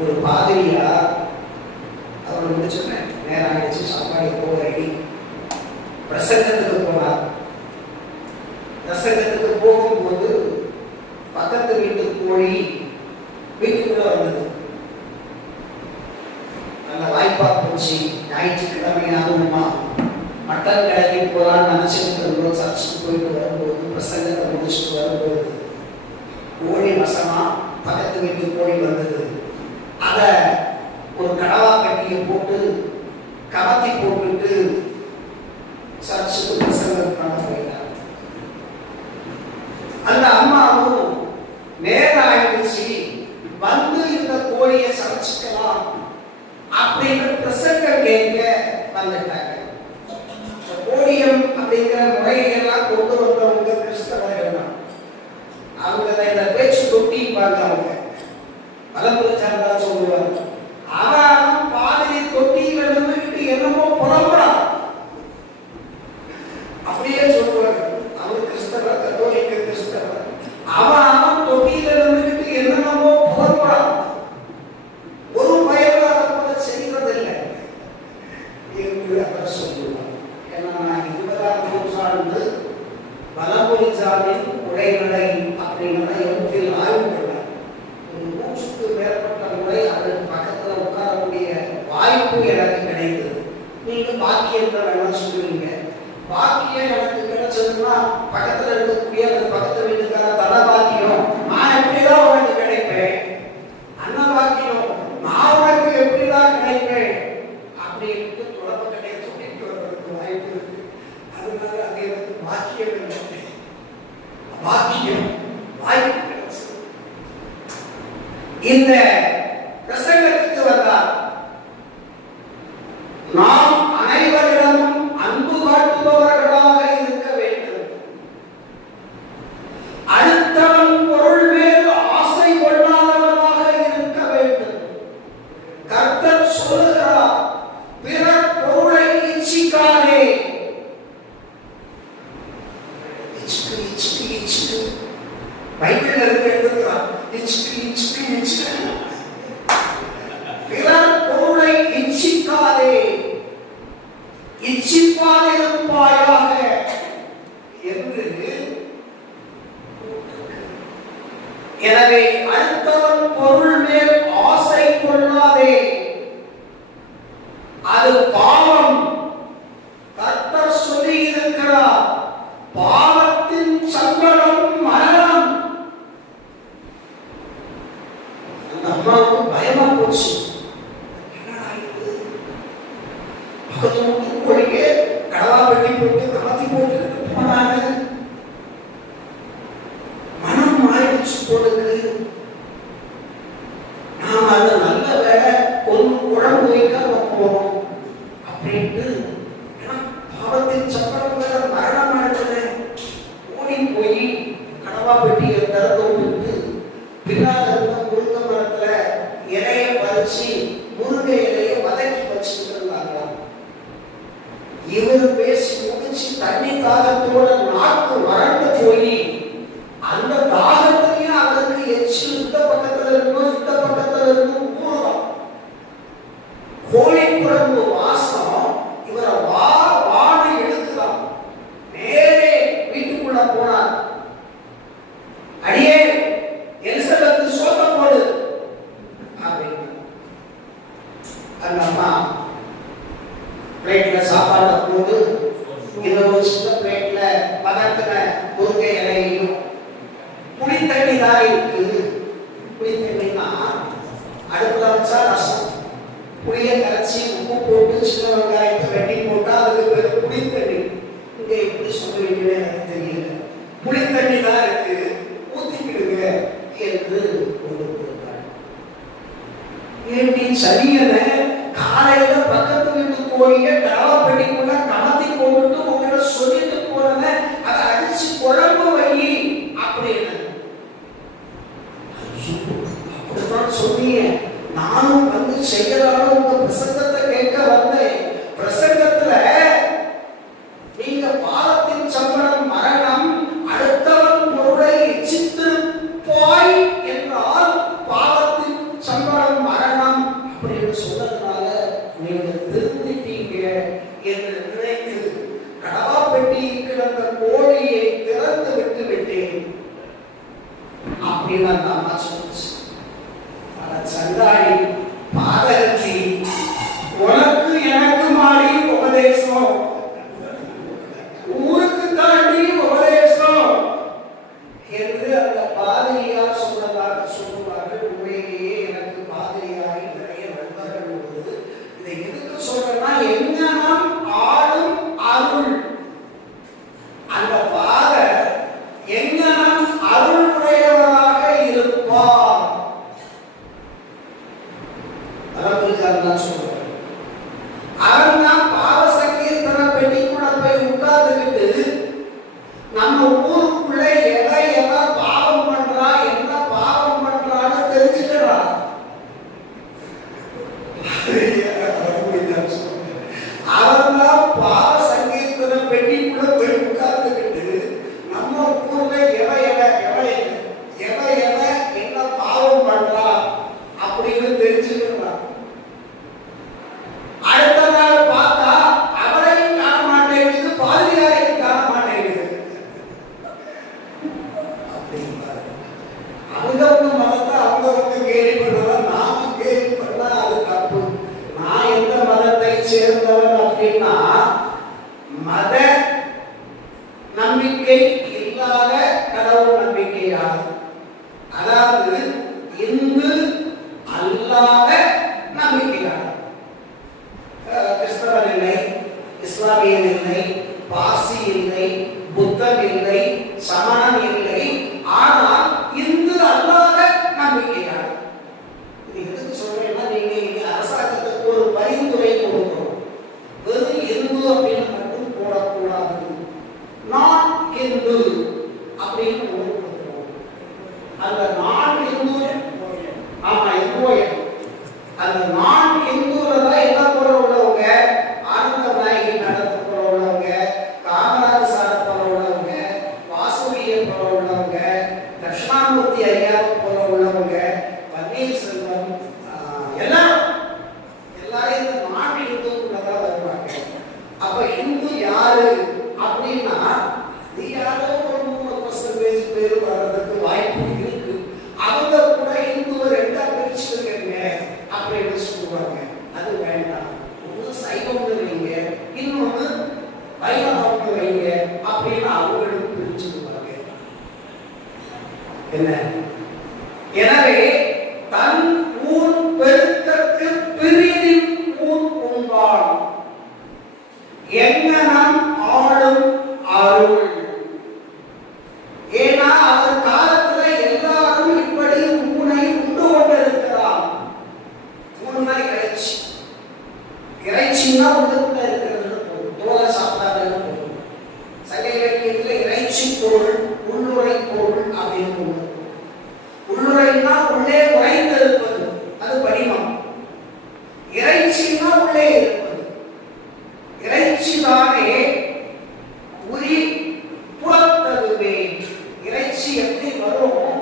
ஒரு பாதிரியார் அவர் முடிச்சுட்டேன், நேரம் ஆயிடுச்சு, சாப்பாடு எப்போ ரெடி, பிரசங்கத்துக்கு போனார். பிரசங்கத்துக்கு போகும்போது பக்கத்து வீட்டு கோழி வீட்டுக்குள்ள வந்தது. நல்ல வாய்ப்பா போச்சு, ஞாயிற்றுக்கிழமையாகுமா மட்டன் கிளம்பி போறான்னு நினைச்சிட்டு இருந்தோம். சர்ச்சுக்கு போயிட்டு வரும்போது, பிரசங்கத்தை முடிச்சுட்டு வரும்போது கோழி வசமா பக்கத்து வீட்டு கோழி வந்தது. அத ஒரு கடவா கட்டியை போட்டு கமத்தி போட்டுட்டு சர்ச்சுக்கு பிரசங்கம் பண்ண போயிட்டார். அந்த அம்மாவும் நேரம் ஆயிடுச்சு, வந்து இந்த கோழியை சமைச்சுக்கலாம் அப்படின்னு பிரசங்கம் கேட்க வந்துட்டாங்க. கோழியம் அப்படிங்கிற முறையெல்லாம் கொண்டு வந்தவங்க கிறிஸ்தவர்கள் தான். அவங்க இந்த பேச்சு தொட்டிப்பாங்க, அவங்க மலம்புரிச்சாங்க சொல்லுவாங்க. அவன் பாதிரி தொட்டியில நின்றுகிட்டு என்னமோ புலம்புறான் அப்படியே சொல்லுவாங்க. அவன் கிறிஸ்தவர், கத்தோலிக்க கிறிஸ்தவர். அவன் தொட்டியில நின்றுகிட்டு என்னென்னமோ புலம்புறான். ஒரு பயனும் அதை கூட செய்வதில்லை என்று அவர் சொல்லுவார். ஏன்னா நான் 20ஆம் நூற்றாண்டு மலம்புரிச்சாவின் உரைநடை அப்படிங்கிற எழுத்தில் ஆய்வு பண்ணேன். ஒரு 100க்கு மேற்பட்ட முறை அதன் பக்கத்தில் உட்காரக்கூடிய வாய்ப்பு எனக்கு கிடைத்தது. நீங்க பாக்கியம் தான் வேணாம் சொல்லுவீங்க. பாக்கியம் எனக்கு கிடைச்சதுன்னா பக்கத்தில் இருக்கக்கூடிய அந்த பக்கத்து வீட்டுக்கார தன பாக்கியம் நான் எப்படிதான் உனக்கு கிடைப்பேன், அண்ணன் பாக்கியம் நான் உனக்கு எப்படிதான் கிடைப்பேன் அப்படின்னு தொடர்பு கிடையாது சொல்லிட்டு வருவதற்கு வாய்ப்பு இருக்கு. அதனால அது எனக்கு பாக்கியம் இல்லை, பாக்கியம் வாய்ப்பு கிடைச்சது. இந்த பிரசங்கத்துக்கு வந்தார். நாம் அனைவரிடமும் அன்பு காட்டுபவர்களாக இருக்க வேண்டும். அடுத்தவன் பொருள் மேல் ஆசை கொள்ளாதவனாக இருக்க வேண்டும். கர்த்தர் சொல்லுகிறார், பிறர் பொருளை இச்சிக்காதே. பைபிள்ல இருக்கிறார், பிறர் பொருளை இச்சிக்காதே, இச்சிப்பாதிருப்பாயாக என்று. எனவே அடுத்தவன் பொருள் மேல் ஆசை கொள்ளாதே, அது பாவம். கர்த்தர் சொல்லி இருக்கிறார், பாவத்தின் சம்பளம் மரணம். அந்த அம்மாவுக்கு பயமா போச்சு. பக்கத்து வீட்டு கோழிக்கு கடவா வெட்டி போட்டு கமத்தி போட்டு போனாங்க. மனம் மாறிடுச்சு போடுக்கு. நாம அது நல்ல வேலை குழம்பு வைக்க போறோம் அப்படின்ட்டு. பாவத்தின் சம்பளம் வேற மரணம் நடக்குது. ஓடி போய் கடவா வெட்டியை திறந்து விட்டு பின்னால் இருந்த முருங்கை மரத்துல இலைய பறிச்சு முருங்கை இலைய வதக்கி வச்சுட்டு இருந்தாங்க. இவர் பேசி முடிச்சு தண்ணி தாகத்தோட நாக்கு வறண்டு போய் அந்த தாகத்திலையும் அதற்கு எச்சு இந்த பக்கத்துல இருந்தும் இந்த பக்கத்துல இருந்தும் ஊறும். கோழி குழம்பு வாசம் இவரை வாடி எடுக்குதான். நேரே வீட்டுக்குள்ள போனார். அடியே எலிசபெத் சோத்த போடு அப்படின்னு. அந்த அம்மா பிளேட்ல சாப்பாடு போது இன்னொரு சின்ன பிளேட்ல பதக்கிற முருங்கை இலையும் புளி தண்ணி தான் இருக்கு. புளி தண்ணினா அடுப்புல வச்சா ரசம், புளியை கரைச்சி உப்பு போட்டு சின்ன வெங்காயத்தை வெட்டி போட்டா அதுக்கு பேர் புளி தண்ணி. இங்க எப்படி சொல்லுவீங்கன்னு எனக்கு தெரியல. புளி தண்ணி தான் இருக்கு, ஊத்திக்கிடுங்க என்று கொண்டு கொடுத்தார். ஏண்டி சரியன காலையில பக்கத்து வீட்டு கோழிய கடவா பெட்டிக்குள்ள கமத்தி போட்டு உங்களை சொல்லிட்டு போறத அதை அடிச்சு குழம்பு வை அப்படின்னு. அப்படித்தான் சொன்னீங்க. நானும் வந்து செய்யறாலும் உங்க பிரசங்கத்தை கேட்க வந்தேன். பிரசங்கத்துல நீங்க பாவத்தின் சம்பளம் மரணம், அடுத்தவன் பொருளை இச்சித்து போய் என்றால் பாவத்தின் சம்பளம் மரணம். இல்லாத கடவுள் நம்பிக்கையாளர். அதாவது இந்து அல்லாத நம்பிக்கையாளர். கிறிஸ்தவர் இல்லை, இஸ்லாமியன் இல்லை, பாசி இல்லை, புத்தன் இல்லை, சமணன் இல்லை, ஆனால் இந்து அல்லாத நம்பிக்கையாளர். இது எதுக்கு சொல்றேன்னா, நீங்க இங்க அரசாங்கத்துக்கு ஒரு பரிந்துரை கொடுக்கிறோம். வெறும் இந்து அப்படின்னு மட்டும் போடக்கூடாது, நான் இந்து அப்படின்னு கொடுக்கிறோம். அந்த நான் இந்து, ஆமா இந்து, அந்த நான் இந்துல தான் என்ன போல உள்ளவங்க, ஆனந்த நாயகி நடத்த போல உள்ளவங்க, காமராஜ் சார் போல உள்ளவங்க, வாசுகியை போல உள்ளவங்க, தட்சிணாமூர்த்தி ஐயா போல உள்ளவங்க, பன்னீர்செல்வம், எல்லாரும் இந்த நான் இந்துக்குள்ளதான் வருவாங்க. அப்ப இந்து யாரு அப்படின்னா, இது யாரோ ஒரு 3% பேர் வர்றதுக்கு வாய்ப்பு இருக்கு. அவங்க கூட இந்துவை ரெண்டா பிரிச்சுருக்கீங்க அப்படின்னு சொல்லுவாங்க. அது வேண்டாம். ஒன்று சைவம்னு வைங்க, இன்னொன்று வைணவம்னு வைங்க அப்படின்னு அவங்களும் பிரிச்சுடுவாங்க. என்ன? எனவே தன் ஊர் பெருக்கற்கு பிரிதின் ஊர் உண்பான் எங்கனம் ஆளும் அருள். ஏன்னா அவர் காலத்துல எல்லாரும் இப்படி ஊனை உண்டு கொண்டிருக்கிறார். ஊன்னா இறைச்சி, இறைச்சின்னா உள்ளுக்குள்ள இருக்கிறது, தோலை சாப்பிடாதுன்னு போகும். சங்க இலக்கியத்துல இறைச்சி பொருள், உள்ளுரை பொருள் அப்படின்னு ஒண்ணு. உள்ளுரைன்னா உள்ளே உறைந்திருப்பது, அது படிமம். இறைச்சின்னா உள்ளே இருப்பது. இறைச்சி தானே உரி புறத்ததுவே. இறைச்சி எப்படி வரும்?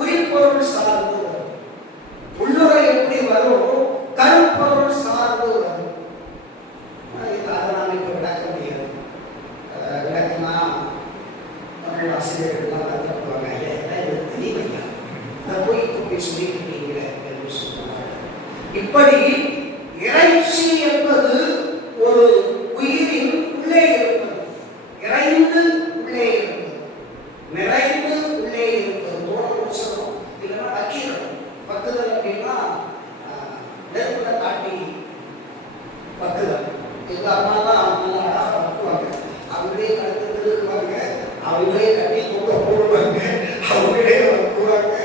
உரிப்பொருள் சார்ந்து வரும். உள்ளுரை எப்படி வரும்? கருப்பொருள் சார்ந்து வரும். அதை நாம் இப்ப விளக்க முடியாது. விளக்கமா தமிழ் ஆசிரியர்கள்லாம் கற்றுக்குவாங்க. எனக்கு தெரியலையா, அதை போய் சொல்லிக்கிட்டீங்க என்று சொல்லுவாங்க. இப்படி இறைச்சி என்பது ஒரு உயிரின் உள்ளே இருப்பது, இறைந்து உள்ளே இருப்பது, நிறைந்து உள்ளே இருப்பது. தோட சொல்றோம், இல்லைன்னா வக்கீரம். பக்குதல் அப்படின்னா நெருப்புல காட்டி பக்குதல். எங்க அம்மா தான் நல்லா அழகா பக்குவாங்க. அவங்களே கழுத்து திருக்குவாங்க, அவங்களே கட்டி தூக்க போடுவாங்க, அவங்களே வக்குவாங்க,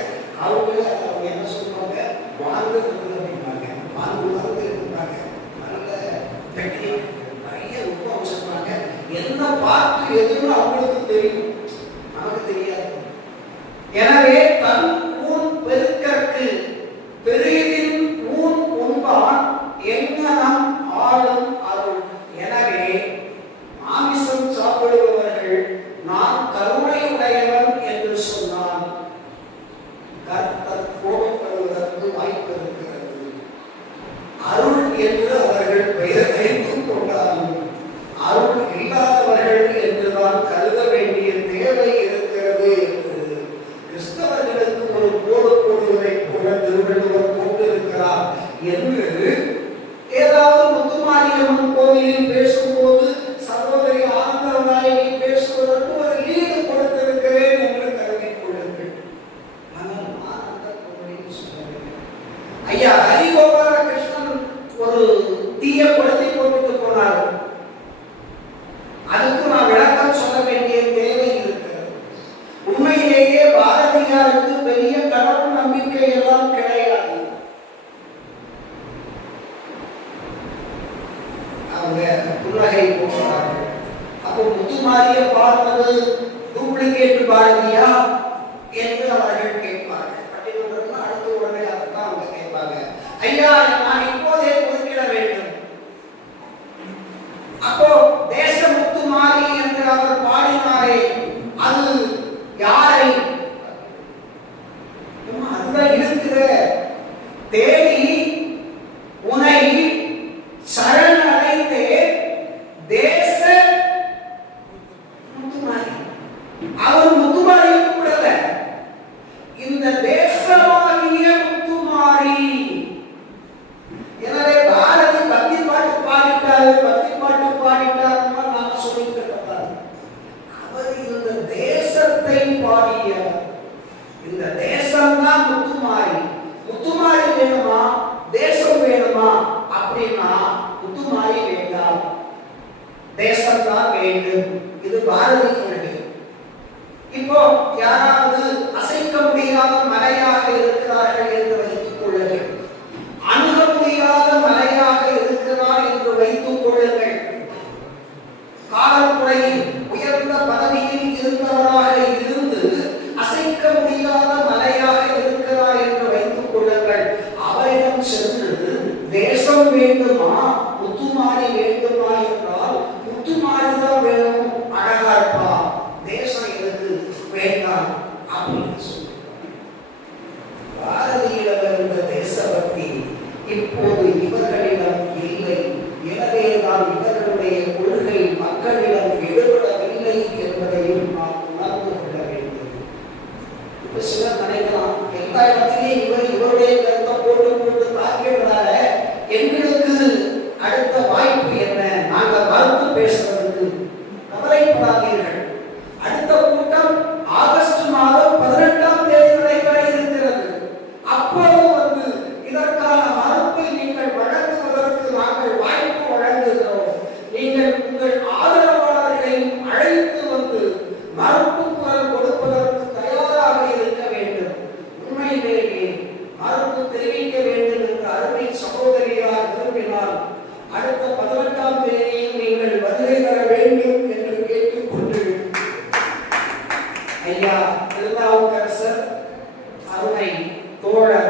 அவங்களே அவங்க என்ன சொல்லுவாங்க, வாழ்ந்து அப்படின்னாங்க. வாழ்ந்து இருந்தாங்க. நல்ல டெக்னிக், நிறைய நுட்பம் வச்சிருப்பாங்க. என்ன பார்த்து எதுன்னு அவங்களுக்கு தெரியும், நமக்கு தெரியாது. எனவே தன் ஊன் பெருக்கற்கு பெரிதின் ஊன் உண்பான் எங்கனம் ஆளும் அருள். எனவே மாமிசம் சாப்பிடுபவர்கள் நான் கருணை உடையவன் என்று சொன்னால் கர்த்தர் கோபப்படுவதற்கு வாய்ப்பு இருக்கிறது. அருள் என்று அவர்கள் பெயர் வைத்துக் கொண்டாலும் அருள் இல்லாதவர்கள் என்றுதான் கருத வேண்டிய தேவை இருக்கிறது என்று கிறிஸ்தவர்களுக்கு ஒரு போடு போடுவதை போல திருவள்ளுவர் போட்டிருக்கிறார் என்று ஏதாவது முத்துமாரியம்மன் கோவிலில் பேசும்போது சகோதரி ஆனந்தநாயகி பேசுவதற்கு ஒரு லீடு கொடுத்திருக்கிறேன் என்று கருதிக் கொள்ளுங்கள். ஆனால் நான் அந்த கோவிலில் சொல்லுவேன், ஐயா ஹரிகோபாலகிருஷ்ணன் ஒரு தீய குளத்தை போட்டுட்டு போனார். அதுக்கு நான் விளக்கம் சொல்ல வேண்டிய தேவை இருக்கிறது. உண்மையிலேயே பாரதியாருக்கு பெரிய கடவுள் நம்பிக்கை எல்லாம் கிடையாது. அவங்க புன்னகை போடுறார்கள். அப்போ முத்துமாரிய பாடுவது டூப்ளிகேட் பாரதியா என்று அவர்கள் கேட்பார்கள். பட்டிமன்றம்னா அடுத்த உடனே அதுதான் அவங்க கேட்பாங்க, ஐயா நான் இப்போதே ஒதுக்கிட வேண்டும். அப்போ தேசமுத்து மாறி என்று அவர் பாடினாரே, அது யாரை? அதுதான் இருக்கிற தேடி உனை சரணடைந்தே தேச முத்துமாரி. அவர் முத்துமாரியை கூடல, இந்த தேசமாகிய முத்துமாரி. எனவே பாரதி பக்தி பாட்டு பாடிட்டாரு, பக்தி பாட்டு பாடிட்டாருன்னா நாம சொல்லிட்டு அவர் இந்த தேசத்தை பாடிய இந்த தேசம்தான் முத்துமாரி. முத்துமாரி வேணுமா, தேசம் வேணுமா அப்படின்னா முத்துமாரி வேண்டாம், தேசம்தான் வேண்டும். இது பாரதி கொள்கை. இப்போ யாராவது அசைக்க முடியாத மலையாக இருக்கிறார்கள் என்று வைத்துக் கொள்ளுங்கள், அணுக முடியாத மலையாக இருக்கிறார் என்று வைத்துக் கொள்ளுங்கள், காவல்துறையில் உயர்ந்த பதவியில் இருந்தவராக இருந்து அசைக்க முடியாத மலையாக இருக்கிறார் என்று வைத்துக் கொள்ளுங்கள். அவரிடம் சென்று தேசம் வேண்டுமா முத்துமாரி வேண்டுமா என்றால் முத்துமாரிதான் வேணும், அழகா இருப்பா, தேசம் எதுக்கு வேண்டாம் அப்படின்னு சொல்லுவார். பாரதியிடம் இருந்த தேசபக்தி இப்போது இவர்களிடம் இல்லை. எனவே தான் இவர்களுடைய கொள்கை மக்களிடம் எடுபடவில்லை என்பதையும் நாம் உணர்ந்து கொள்ள வேண்டும். இப்ப சிலர் நினைக்கலாம், எல்லா இடத்திலேயும் இவருடைய கருத்தை போட்டு போட்டு தாக்கிடுறார, எங்களுக்கு அடுத்த வாய்ப்பு என்ன, நாங்கள் மறுத்து பேசுறதுக்கு. கவலைப்படாதீர்கள், அடுத்த கூட்டம் ஆகஸ்ட் மாதம் 18ஆம் தேதி நடைபெற இருக்கிறது. அப்போது வந்து இதற்கான மறுப்பை நீங்கள் வழங்குவதற்கு நாங்கள் வாய்ப்பு வழங்குகிறோம். நீங்கள் உங்கள் ஆதரவாளர்களையும் அழைத்து வந்து மறுப்பு குரல் கொடுப்பதற்கு தயாராக இருக்க வேண்டும். உண்மையிலேயே மறுப்பு தெரிவிக்க வேண்டும் என்று அருமை சகோதரியார் விரும்பினால் அடுத்த 18ஆம் தேதியில் நீங்கள் வருகை தர வேண்டும் என்று கேட்டுக்கொண்டு, ஐயா திருநாவுக்கரசர், அருமை தோழர்